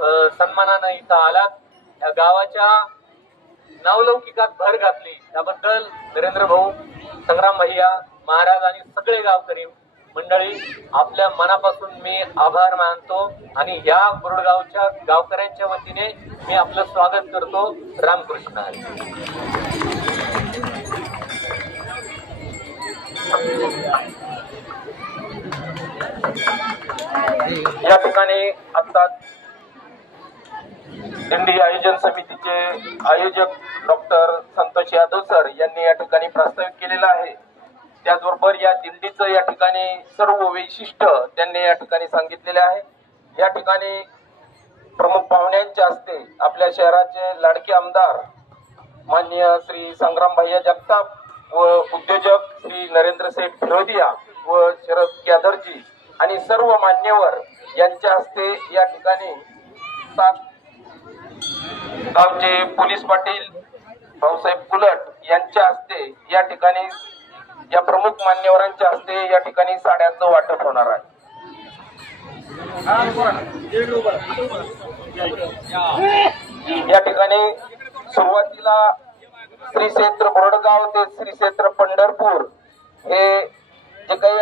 सन्मानानं इथं आलात, या गावाच्या नवलौकिकात भर घातली त्याबद्दल नरेंद्र भाऊ, संग्राम भैया, महाराज आणि सगळे गावकरी मंडळी आपल्या मनापासून मी आभार मानतो आणि या बुरुडगावच्या गावकऱ्यांच्या वतीने मी आपलं स्वागत करतो. रामकृष्ण हरी. या ठिकाणी आता दिंडी आयोजन समितीचे आयोजक डॉक्टर संतोष यादव सर यांनी या ठिकाणी प्रस्तावित केलेला आहे. त्याचबरोबर या दिंडीचं या ठिकाणी सर्व वैशिष्ट्य त्यांनी या ठिकाणी सांगितलेले आहे. या ठिकाणी प्रमुख पाहुण्यांच्या हस्ते आपल्या शहराचे लाडके आमदार माननीय श्री संग्राम भैया जगताप व उद्योजक श्री नरेंद्र सेठ फिरोदिया व शरद कॅदरजी आणि सर्व मान्यवर यांच्या हस्ते या ठिकाणी गावचे पोलीस पाटील भाऊसाहेब कुलट यांच्या हस्ते या ठिकाणी या प्रमुख मान्यवरांच्या हस्ते या ठिकाणी साड्यांचं वाटप होणार आहे. या ठिकाणी सुरुवातीला श्री क्षेत्र बोरडगाव ते श्री क्षेत्र पंढरपूर हे जे काही